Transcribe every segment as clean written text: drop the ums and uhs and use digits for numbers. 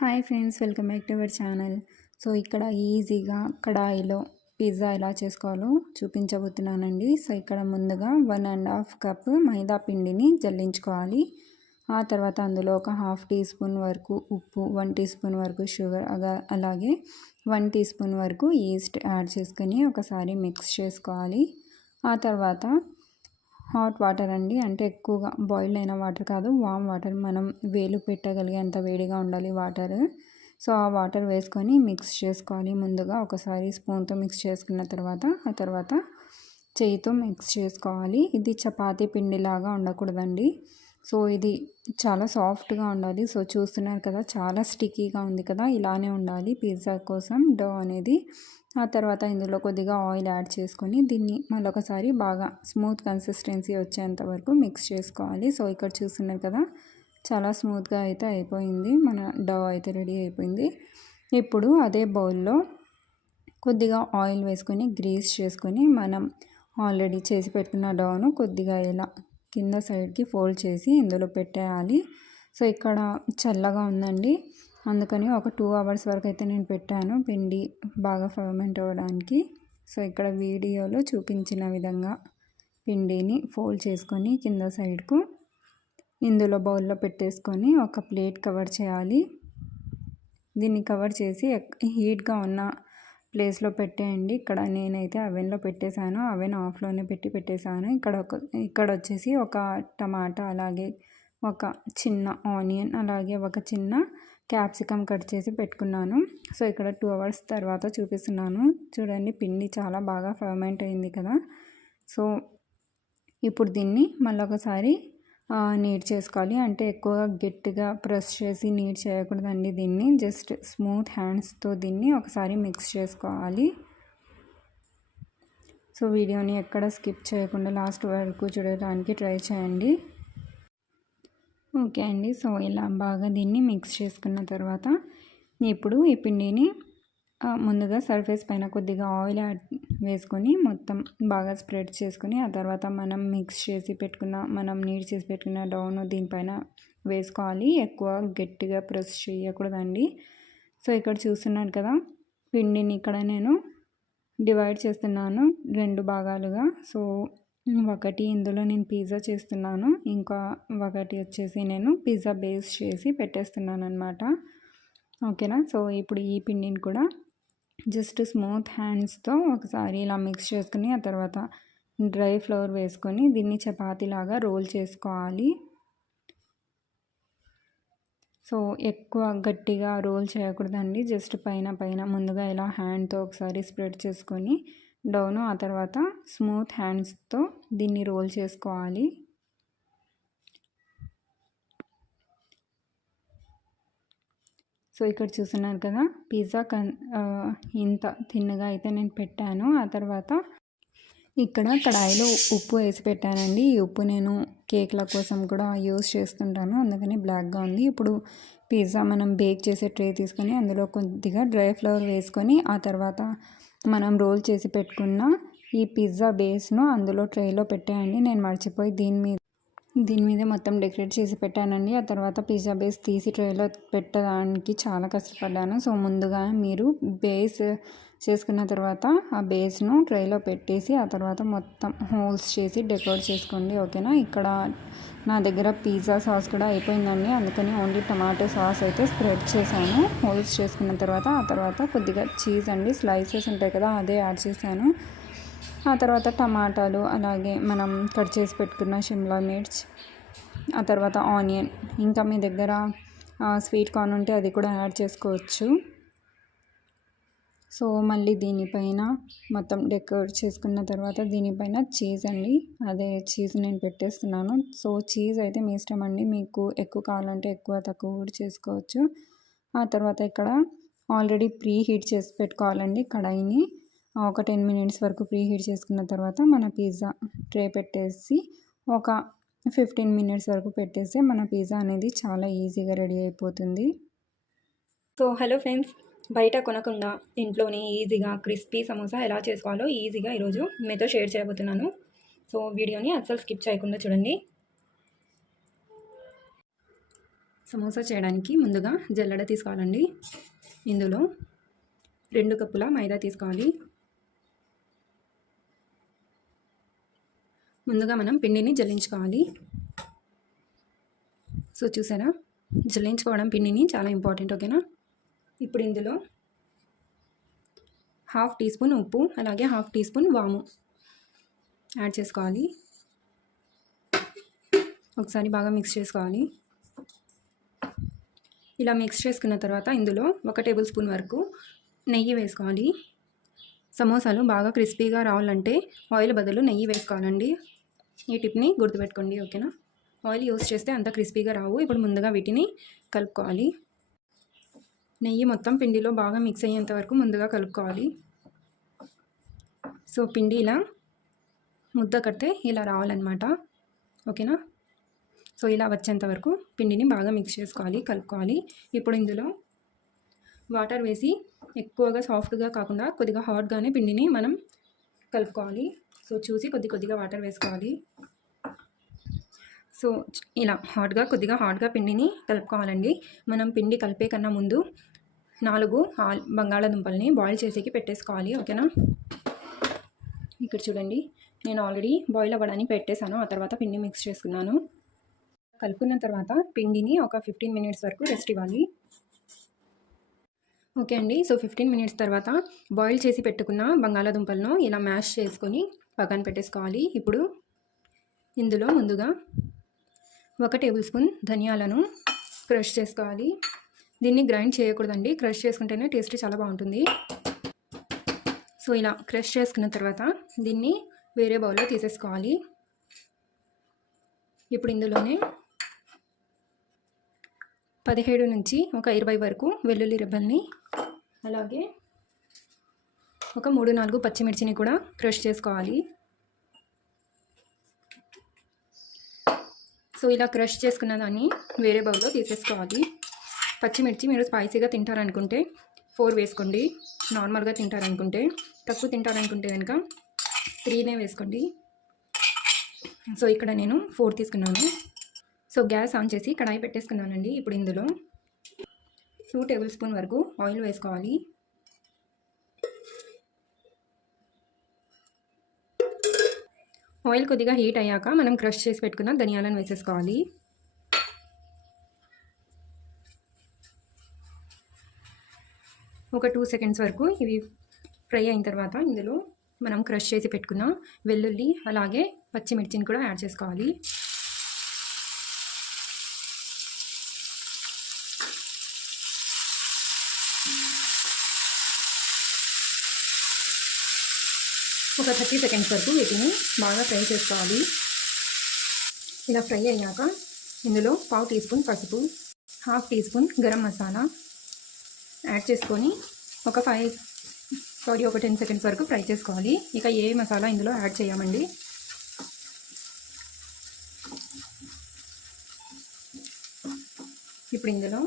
Hi friends, welcome back to our channel. So ఇక్కడ ఈజీగా కడాయిలో పిజ్జా ఎలా చేసుకోవాలో చూపించబోతున్నానండి. సో ఇక్కడ ముందుగా 1.5 కప్ మైదా పిండిని జల్లించుకోవాలి. ఆ తర్వాత అందులో ఒక హాఫ్ టీ స్పూన్ వరకు ఉప్పు, 1 టీ స్పూన్ వరకు షుగర్, అలాగే 1 టీ స్పూన్ వరకు ఈస్ట్ యాడ్ చేసుకొని ఒకసారి మిక్స్ చేసుకోవాలి. ఆ తర్వాత హాట్ వాటర్ అండి, అంటే ఎక్కువగా బాయిల్డ్ అయిన వాటర్ కాదు, వామ్ వాటర్, మనం వేలు పెట్టగలిగేంత వేడిగా ఉండాలి వాటర్. సో ఆ వాటర్ వేసుకొని మిక్స్ చేసుకోవాలి. ముందుగా ఒకసారి స్పూన్తో మిక్స్ చేసుకున్న తర్వాత ఆ తర్వాత చేయితో మిక్స్ చేసుకోవాలి. ఇది చపాతీ పిండిలాగా ఉండకూడదండి. సో ఇది చాలా సాఫ్ట్గా ఉండాలి. సో చూస్తున్నారు కదా, చాలా స్టిక్కీగా ఉంది కదా, ఇలానే ఉండాలి పిజ్జా కోసం డో అనేది. ఆ తర్వాత ఇందులో కొద్దిగా ఆయిల్ యాడ్ చేసుకొని దీన్ని మళ్ళొకసారి బాగా స్మూత్ కన్సిస్టెన్సీ వచ్చేంత వరకు మిక్స్ చేసుకోవాలి. సో ఇక్కడ చూస్తున్నారు కదా, చాలా స్మూత్గా అయితే అయిపోయింది, మన డో అయితే రెడీ అయిపోయింది. ఇప్పుడు అదే బౌల్లో కొద్దిగా ఆయిల్ వేసుకొని గ్రీస్ చేసుకొని మనం ఆల్రెడీ చేసి పెట్టుకున్న డోను కొద్దిగా ఇలా కింద సైడ్కి ఫోల్డ్ చేసి ఇందులో పెట్టేయాలి. సో ఇక్కడ చల్లగా ఉందండి, అందుకని ఒక 2 అవర్స్ వరకు అయితే నేను పెట్టాను పిండి బాగా ఫర్మెంట్ అవ్వడానికి. సో ఇక్కడ వీడియోలో చూపించిన విధంగా పిండిని ఫోల్డ్ చేసుకొని కింద సైడ్కు ఇందులో బౌల్లో పెట్టేసుకొని ఒక ప్లేట్ కవర్ చేయాలి. దీన్ని కవర్ చేసి హీట్గా ఉన్న ప్లేస్లో పెట్టేయండి. ఇక్కడ నేనైతే అవెన్లో పెట్టేశాను, అవెన్ ఆఫ్లోనే పెట్టేశాను. ఇక్కడ వచ్చేసి ఒక టమాటా, అలాగే ఒక చిన్న ఆనియన్, అలాగే ఒక చిన్న క్యాప్సికమ్ కట్ చేసి పెట్టుకున్నాను. సో ఇక్కడ 2 అవర్స్ తర్వాత చూపిస్తున్నాను. చూడండి, పిండి చాలా బాగా ఫర్మెంట్ అయింది కదా. సో ఇప్పుడు దీన్ని మళ్ళీ ఒకసారి నీట్ చేసుకోవాలి. అంటే ఎక్కువగా గట్టిగా ప్రెస్ చేసి నీట్ చేయకూడదండి దీన్ని, జస్ట్ స్మూత్ హ్యాండ్స్తో దీన్ని ఒకసారి మిక్స్ చేసుకోవాలి. సో వీడియోని ఎక్కడ స్కిప్ చేయకుండా లాస్ట్ వరకు చూడడానికి ట్రై చేయండి. ఓకే అండి, సో ఇలా బాగా దీన్ని మిక్స్ చేసుకున్న తర్వాత ఇప్పుడు ఈ పిండిని ముందుగా సర్ఫేస్ పైన కొద్దిగా ఆయిల్ వేసుకొని మొత్తం బాగా స్ప్రెడ్ చేసుకొని ఆ తర్వాత మనం నీట్ చేసి పెట్టుకున్న డౌను దీనిపైన వేసుకోవాలి. ఎక్కువ గట్టిగా ప్రెస్ చేయకూడదండి. సో ఇక్కడ చూస్తున్నారు కదా, పిండిని ఇక్కడ నేను డివైడ్ చేస్తున్నాను 2 భాగాలుగా. సో ఒకటి ఇందులో నేను పిజ్జా చేస్తున్నాను, ఇంకా ఒకటి వచ్చేసి నేను పిజ్జా బేస్ చేసి పెట్టేస్తున్నాను అనమాట. ఓకేనా. సో ఇప్పుడు ఈ పిండిని కూడా జస్ట్ స్మూత్ హ్యాండ్స్తో ఒకసారి ఇలా మిక్స్ చేసుకుని ఆ తర్వాత డ్రై ఫ్లవర్ వేసుకొని దీన్ని చపాతీలాగా రోల్ చేసుకోవాలి. సో ఎక్కువ గట్టిగా రోల్ చేయకూడదండి, జస్ట్ పైన ముందుగా ఇలా హ్యాండ్తో ఒకసారి స్ప్రెడ్ చేసుకొని డౌను ఆ తర్వాత స్మూత్ హ్యాండ్స్తో దీన్ని రోల్ చేసుకోవాలి. సో ఇక్కడ చూస్తున్నారు కదా, పిజ్జా ఇంత తిన్నగా అయితే నేను పెట్టాను. ఆ తర్వాత ఇక్కడ కడాయిలో ఉప్పు వేసి పెట్టానండి. ఈ ఉప్పు నేను కేక్ల కోసం కూడా యూస్ చేస్తుంటాను, అందుకని బ్లాక్గా ఉంది. ఇప్పుడు పిజ్జా మనం బేక్ చేసే ట్రే తీసుకొని అందులో కొద్దిగా డ్రై ఫ్లవర్ వేసుకొని ఆ తర్వాత మనం రోల్ చేసి పెట్టుకున్న ఈ పిజ్జా బేస్ను అందులో ట్రేలో పెట్టేయండి. నేను మర్చిపోయి దీని మీద మొత్తం డెకరేట్ చేసి పెట్టానండి. ఆ తర్వాత పిజ్జా బేస్ తీసి ట్రేలో పెట్టడానికి చాలా కష్టపడ్డాను. సో ముందుగా మీరు బేస్ చేసుకున్న తర్వాత ఆ బేస్ను ట్రేలో పెట్టేసి ఆ తర్వాత మొత్తం హోల్స్ చేసి డెకరేట్ చేసుకోండి. ఓకేనా. ఇక్కడ నా దగ్గర పిజ్జా సాస్ కూడా అయిపోయిందండి, అందుకని ఓన్లీ టమాటో సాస్ అయితే స్ప్రెడ్ చేశాను. హోల్స్ చేసుకున్న తర్వాత ఆ తర్వాత కొద్దిగా చీజ్ అండి, స్లైసెస్ ఉంటాయి కదా, అదే యాడ్ చేశాను. ఆ తర్వాత టమాటాలు, అలాగే మనం కట్ చేసి పెట్టుకున్న షిమ్లా మిర్చ్, ఆ తర్వాత ఆనియన్, ఇంకా మీ దగ్గర స్వీట్ కార్న్ ఉంటే అది కూడా యాడ్ చేసుకోవచ్చు. సో మళ్ళీ దీనిపైన మొత్తం డెకరేట్ చేసుకున్న తర్వాత దీనిపైన చీజ్ అండి, అదే చీజ్ నేను పెట్టేస్తున్నాను. సో చీజ్ అయితే మీ ఇష్టం అండి, మీకు ఎక్కువ కావాలంటే ఎక్కువ తక్కువ కూడా చేసుకోవచ్చు. ఆ తర్వాత ఇక్కడ ఆల్రెడీ ప్రీ హీట్ చేసి పెట్టుకోవాలండి కడాయిని. ఒక 10 మినిట్స్ వరకు ప్రీ హీట్ చేసుకున్న తర్వాత మన పిజ్జా ట్రే పెట్టేసి ఒక 15 మినిట్స్ వరకు పెట్టేస్తే మన పిజ్జా అనేది చాలా ఈజీగా రెడీ అయిపోతుంది. సో హలో ఫ్రెండ్స్, బయట కొనకుండా ఇంట్లోనే ఈజీగా క్రిస్పీ సమోసా ఎలా చేసుకోవాలో ఈజీగా ఈరోజు మీతో షేర్ చేయబోతున్నాను. సో వీడియోని అస్సలు స్కిప్ చేయకుండా చూడండి. సమోసా చేయడానికి ముందుగా జల్లెడ తీసుకోవాలండి. ఇందులో 2 కప్పుల మైదా తీసుకోవాలి. ముందుగా మనం పిండిని జల్లించుకోవాలి. సో చూసారా, జల్లించుకోవడం పిండిని చాలా ఇంపార్టెంట్. ఓకేనా. ఇప్పుడు ఇందులో 1/2 టీ స్పూన్ ఉప్పు, అలాగే 1/2 టీ స్పూన్ వాము యాడ్ చేసుకోవాలి. ఒకసారి బాగా మిక్స్ చేసుకోవాలి. ఇలా మిక్స్ చేసుకున్న తర్వాత ఇందులో 1 టేబుల్ స్పూన్ వరకు నెయ్యి వేసుకోవాలి. సమోసాలు బాగా క్రిస్పీగా రావాలంటే ఆయిల్ బదులు నెయ్యి వేసుకోవాలండి. ఈ టిప్ని గుర్తుపెట్టుకోండి. ఓకేనా. ఆయిల్ యూస్ చేస్తే అంత క్రిస్పీగా రావు. ఇప్పుడు ముందుగా వీటిని కలుపుకోవాలి. నెయ్యి మొత్తం పిండిలో బాగా మిక్స్ అయ్యేంత వరకు ముందుగా కలుపుకోవాలి. సో పిండి ఇలా ముద్ద కడితే ఇలా రావాలన్నమాట. ఓకేనా. సో ఇలా వచ్చేంత వరకు పిండిని బాగా మిక్స్ చేసుకోవాలి, కలుపుకోవాలి. ఇప్పుడు ఇందులో వాటర్ వేసి ఎక్కువగా సాఫ్ట్గా కాకుండా కొద్దిగా హాట్గానే పిండిని మనం కలుపుకోవాలి. సో చూసి కొద్దిగా వాటర్ వేసుకోవాలి. సో ఇలా కొద్దిగా హాట్గా పిండిని కలుపుకోవాలండి. మనం పిండి కలిపే కన్నా ముందు 4 బంగాళాదుంపల్ని బాయిల్ చేసేకి పెట్టేసుకోవాలి. ఓకేనా. ఇక్కడ చూడండి, నేను ఆల్రెడీ బాయిల్ అవ్వడానికి పెట్టేశాను. ఆ తర్వాత పిండి మిక్స్ చేసుకున్నాను. కలుపుకున్న తర్వాత పిండిని ఒక 15 మినిట్స్ వరకు రెస్ట్ ఇవ్వాలి. ఓకే అండి. సో 15 మినిట్స్ తర్వాత బాయిల్ చేసి పెట్టుకున్న బంగాళాదుంపలను ఇలా మ్యాష్ చేసుకొని పక్కన పెట్టేసుకోవాలి. ఇప్పుడు ఇందులో ముందుగా 1 టేబుల్ స్పూన్ ధనియాలను క్రష్ చేసుకోవాలి. దీన్ని గ్రైండ్ చేయకూడదండి, క్రష్ చేసుకుంటేనే టేస్ట్ చాలా బాగుంటుంది. సో ఇలా క్రష్ చేసుకున్న తర్వాత దీన్ని వేరే బౌల్లో తీసేసుకోవాలి. ఇప్పుడు ఇందులోనే 17 నుంచి ఒక 20 వరకు వెల్లుల్లి రెబ్బల్ని, అలాగే ఒక 3-4 పచ్చిమిర్చిని కూడా క్రష్ చేసుకోవాలి. సో ఇలా క్రష్ చేసుకున్న దాన్ని వేరే బౌల్లో తీసేసుకోవాలి. పచ్చిమిర్చి మీరు స్పైసీగా తింటారనుకుంటే 4 వేసుకోండి. నార్మల్గా తింటారనుకుంటే, తక్కువ తింటారనుకుంటే కనుక 3నే వేసుకోండి. సో ఇక్కడ నేను 4 తీసుకున్నాను. సో గ్యాస్ ఆన్ చేసి కడాయి పెట్టేసుకున్నానండి. ఇప్పుడు ఇందులో 2 టేబుల్ స్పూన్ వరకు ఆయిల్ వేసుకోవాలి. ఆయిల్ కొద్దిగా హీట్ అయ్యాక మనం క్రష్ చేసి పెట్టుకున్న ధనియాలను వేసేసుకోవాలి. ఒక 2 సెకండ్స్ వరకు ఇవి ఫ్రై అయిన తర్వాత ఇందులో మనం క్రష్ చేసి పెట్టుకున్న వెల్లుల్లి అలాగే పచ్చిమిర్చిని కూడా యాడ్ చేసుకోవాలి. ఒక 30 సెకండ్స్ వరకు వీటిని బాగా ఫ్రై చేసుకోవాలి. ఇలా ఫ్రై అయ్యాక ఇందులో 1/2 టీ స్పూన్ పసుపు, 1/2 tea spoon garam masala add చేసుకొని ఒక 10 సెకండ్స్ వరకు ఫ్రై చేసుకోవాలి. ఇక ఏ మసాలా ఇందులో యాడ్ చేయమండి. ఇప్పుడు ఇందులో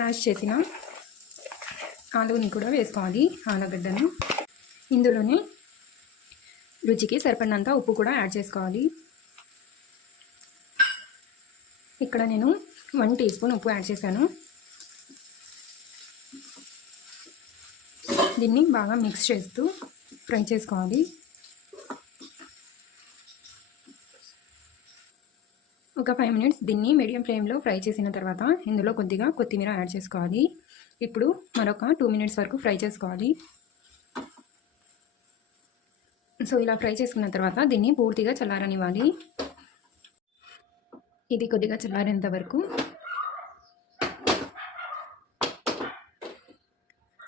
మ్యాష్ చేసిన ఆలుని కూడా వేసుకోవాలి, ఆలుగడ్డను. ఇందులోనే రుచికి సరిపడినంత ఉప్పు కూడా యాడ్ చేసుకోవాలి. ఇక్కడ నేను 1 టీ స్పూన్ ఉప్పు యాడ్ చేశాను. దీన్ని బాగా మిక్స్ చేస్తూ ఫ్రై చేసుకోవాలి. ఒక 5 మినిట్స్ దీన్ని మీడియం ఫ్లేమ్లో ఫ్రై చేసిన తర్వాత ఇందులో కొద్దిగా కొత్తిమీర యాడ్ చేసుకోవాలి. ఇప్పుడు మరొక 2 మినిట్స్ వరకు ఫ్రై చేసుకోవాలి. సో ఇలా ఫ్రై చేసుకున్న తర్వాత దీన్ని పూర్తిగా చల్లారనివ్వాలి. ఇది కొద్దిగా చల్లారేంత వరకు.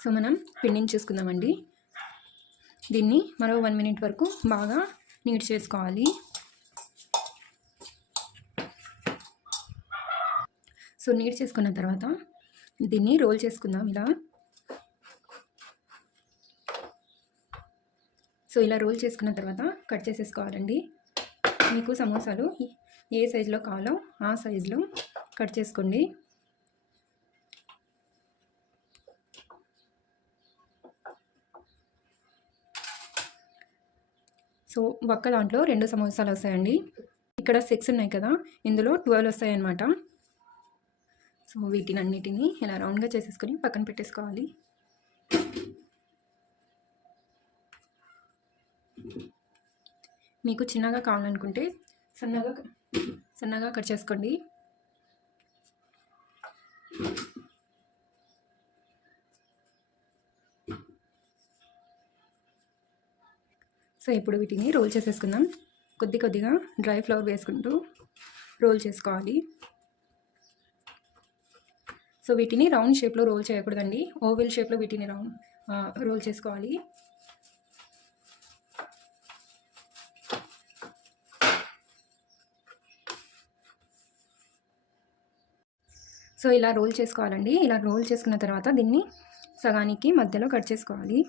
సో మనం పిండిని చూసుకుందామండి. దీన్ని మరో 1 మినిట్ వరకు బాగా నీట్ చేసుకోవాలి. సో నీట్ చేసుకున్న తర్వాత దీన్ని రోల్ చేసుకుందాం ఇలా. సో ఇలా రోల్ చేసుకున్న తర్వాత కట్ చేసేసుకోవాలండి. మీకు సమోసాలు ఏ సైజులో కావాలో ఆ సైజులో కట్ చేసుకోండి. సో ఒక్క దాంట్లో 2 సమోసాలు వస్తాయండి. ఇక్కడ 6 ఉన్నాయి కదా, ఇందులో 12 వస్తాయి అన్నమాట. సో వీటినన్నిటిని ఇలా రౌండ్గా చేసేసుకొని పక్కన పెట్టేసుకోవాలి. మీకు చిన్నగా కావాలనుకుంటే సన్నగా కట్ చేసుకోండి. సో ఇప్పుడు వీటిని రోల్ చేసేసుకుందాం. కొద్దిగా డ్రై ఫ్లవర్ వేసుకుంటూ రోల్ చేసుకోవాలి. సో వీటిని రౌండ్ షేప్లో రోల్ చేయకూడదండి, ఓవెల్ షేప్లో వీటిని రోల్ చేసుకోవాలి. సో ఇలా రోల్ చేసుకోవాలండి. ఇలా రోల్ చేసుకున్న తర్వాత దీన్ని సగానికి మధ్యలో కట్ చేసుకోవాలి.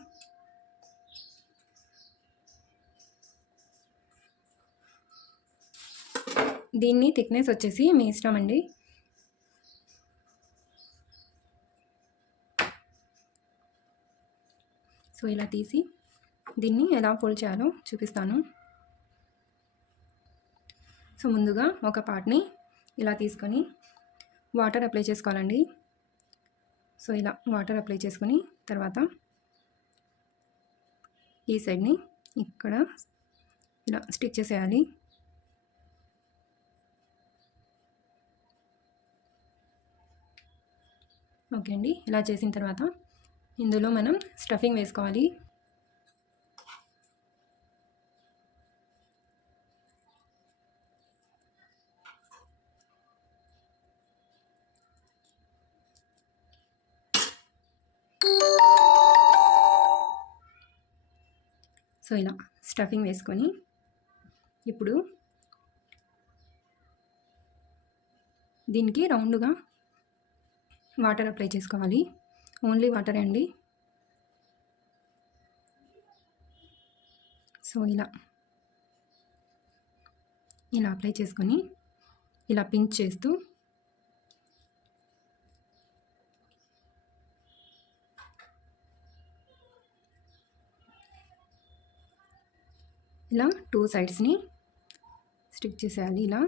దీన్ని థిక్నెస్ వచ్చేసి మీ ఇష్టం అండి. సో ఇలా తీసి దీన్ని ఎలా ఫోల్డ్ చేయాలో చూపిస్తాను. సో ముందుగా ఒక పార్ట్ని ఇలా తీసుకొని వాటర్ అప్లై చేసుకోవాలండి. సో ఇలా వాటర్ అప్లై చేసుకుని తర్వాత ఈ సైడ్ని ఇక్కడ ఇలా స్టిచ్ చేసేయాలి. ఓకే అండి, ఇలా చేసిన తర్వాత ఇందులో మనం స్టఫింగ్ వేసుకోవాలి. సో ఇలా స్టఫింగ్ వేసుకొని ఇప్పుడు దీనికి రౌండ్గా వాటర్ అప్లై చేసుకోవాలి. ఓన్లీ వాటర్ అండి. సో ఇలా అప్లై చేసుకొని ఇలా పించ్ చేస్తూ ఇలా 2 సైడ్స్ని స్టిక్ చేసేయాలి. ఇలా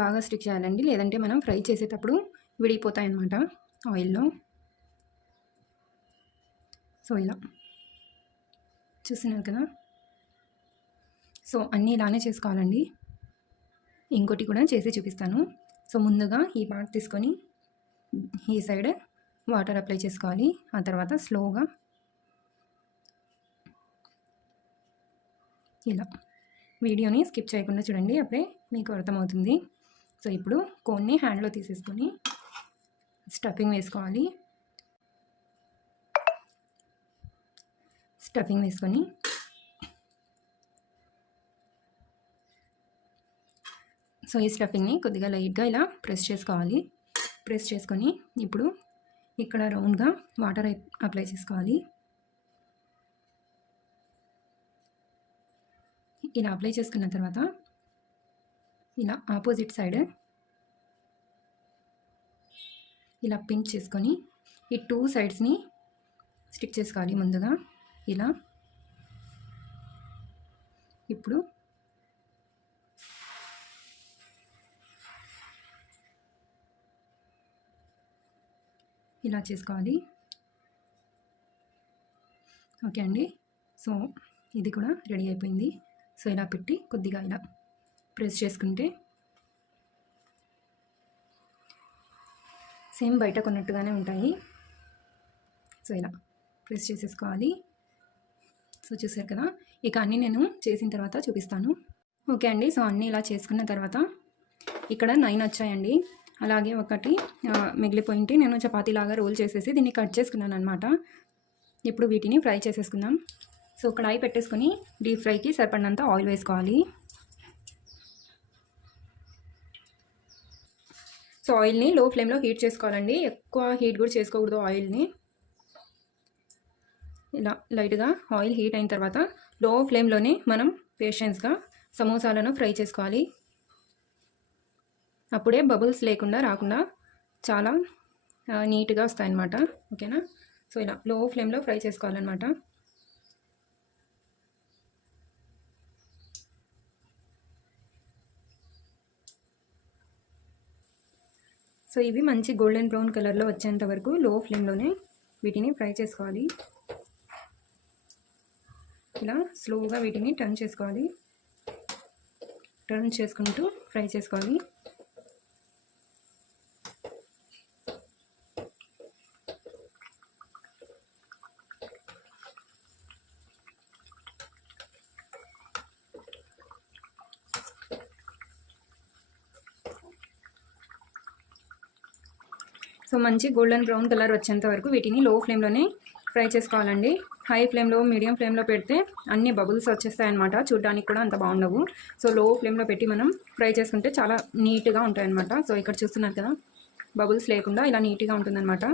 బాగా స్టిక్ చేయాలండి, లేదంటే మనం ఫ్రై చేసేటప్పుడు విడిపోతాయి అన్నమాట ఆయిల్లో. సో ఇలా చూస్తున్నారు కదా. సో అన్నీ ఇలానే చేసుకోవాలండి. ఇంకోటి కూడా చేసి చూపిస్తాను. సో ముందుగా ఈ పార్ట్ తీసుకొని ఈ సైడ్ వాటర్ అప్లై చేసుకోవాలి. ఆ తర్వాత స్లోగా ఇలా వీడియోని స్కిప్ చేయకుండా చూడండి, అప్పుడే మీకు అర్థమవుతుంది. సో ఇప్పుడు కోన్ని హ్యాండ్లో తీసేసుకొని స్టఫింగ్ వేసుకోవాలి. స్టఫింగ్ వేసుకొని సో ఈ స్టఫింగ్ని కొద్దిగా లైట్గా ఇలా ప్రెస్ చేసుకోవాలి. ప్రెస్ చేసుకొని ఇప్పుడు ఇక్కడ రౌండ్గా వాటర్ అప్లై చేసుకోవాలి. ఇలా అప్లై చేసుకున్న తర్వాత ఇలా ఆపోజిట్ సైడ్ ఇలా పించ్ చేసుకొని ఈ 2 సైడ్స్ని స్టిక్ చేసుకోవాలి ముందుగా ఇలా. ఇప్పుడు ఇలా చేసుకోవాలి. ఓకే అండి, సో ఇది కూడా రెడీ అయిపోయింది. సో ఇలా పెట్టి కొద్దిగా ఇలా ప్రెస్ చేసుకుంటే సేమ్ బయట కొన్నట్టుగానే ఉంటాయి. సో ఇలా ప్రెస్ చేసేసుకోవాలి. సో చూసారు కదా, ఇక అన్నీ నేను చేసిన తర్వాత చూపిస్తాను. ఓకే అండి, సో అన్నీ ఇలా చేసుకున్న తర్వాత ఇక్కడ 9 వచ్చాయండి. అలాగే ఒకటి మిగిలిపోయింటే నేను చపాతీలాగా రోల్ చేసేసి దీన్ని కట్ చేసుకున్నాను అనమాట. ఇప్పుడు వీటిని ఫ్రై చేసేసుకుందాం. సో కడాయి పెట్టేసుకొని డీప్ ఫ్రైకి సరిపడినంత ఆయిల్ వేసుకోవాలి. సో ఆయిల్ని లో ఫ్లేమ్లో హీట్ చేసుకోవాలండి, ఎక్కువ హీట్ కూడా చేసుకోకూడదు ఆయిల్ని. ఇలా లైట్గా ఆయిల్ హీట్ అయిన తర్వాత లో ఫ్లేమ్లోనే మనం పేషెన్స్గా సమోసాలను ఫ్రై చేసుకోవాలి. అప్పుడే బబుల్స్ లేకుండా రాకుండా చాలా నీట్గా వస్తాయన్నమాట. ఓకేనా. సో ఇలా లో ఫ్లేమ్లో ఫ్రై చేసుకోవాలన్నమాట. సో ఇవి మంచి గోల్డెన్ బ్రౌన్ కలర్లో వచ్చేంత వరకు లో ఫ్లేమ్లోనే వీటిని ఫ్రై చేసుకోవాలి. ఇలా స్లోగా వీటిని టర్న్ చేసుకోవాలి. టర్న్ చేసుకుంటూ ఫ్రై చేసుకోవాలి. సో మంచి గోల్డెన్ బ్రౌన్ కలర్ వచ్చేంత వరకు వీటిని లో ఫ్లేమ్లోనే ఫ్రై చేసుకోవాలండి. హై ఫ్లేమ్లో మీడియం ఫ్లేమ్లో పెడితే అన్ని బబుల్స్ వచ్చేస్తాయన్నమాట, చూడడానికి కూడా అంత బాగుండవు. సో లో ఫ్లేమ్లో పెట్టి మనం ఫ్రై చేసుకుంటే చాలా నీట్గా ఉంటాయన్నమాట. సో ఇక్కడ చూస్తున్నారు కదా, బబుల్స్ లేకుండా ఇలా నీట్గా ఉంటుందన్నమాట.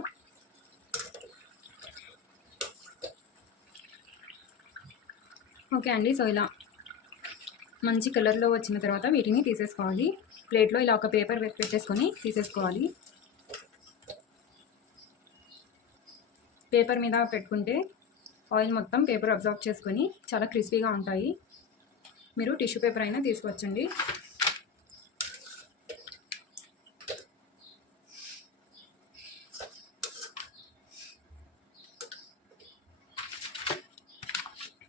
ఓకే అండి, సో ఇలా మంచి కలర్లో వచ్చిన తర్వాత వీటిని తీసేసుకోవాలి. ప్లేట్లో ఇలా ఒక పేపర్ పెట్టేసుకొని తీసేసుకోవాలి. పేపర్ మీద పెట్టుకుంటే ఆయిల్ మొత్తం పేపర్ అబ్జర్వ్ చేసుకొని చాలా క్రిస్పీగా ఉంటాయి. మీరు టిష్యూ పేపర్ అయినా తీసుకోవచ్చండి.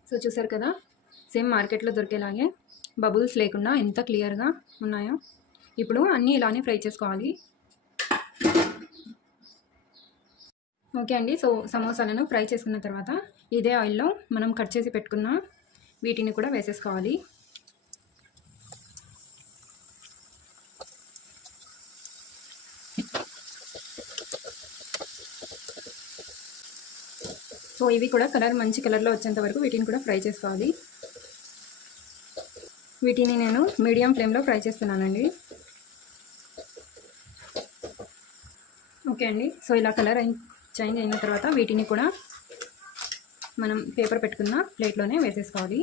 సో చూసారు కదా, సేమ్ మార్కెట్లో దొరికేలాగే బబుల్స్ లేకుండా ఎంత క్లియర్గా ఉన్నాయో. ఇప్పుడు అన్నీ ఇలానే ఫ్రై చేసుకోవాలి. ఓకే అండి, సో సమోసాలను ఫ్రై చేసుకున్న తర్వాత ఇదే ఆయిల్లో మనం కట్ చేసి పెట్టుకున్న వీటిని కూడా వేసేసుకోవాలి. సో ఇవి కూడా కలర్ మంచి కలర్లో వచ్చేంత వరకు వీటిని కూడా ఫ్రై చేసుకోవాలి. వీటిని నేను మీడియం ఫ్లేమ్లో ఫ్రై చేస్తున్నానండి. ఓకే అండి, సో ఇలా కలర్ చేంజ్ అయిన తర్వాత వీటిని కూడా మనం పేపర్ పెట్టుకున్న ప్లేట్లోనే వేసేసుకోవాలి.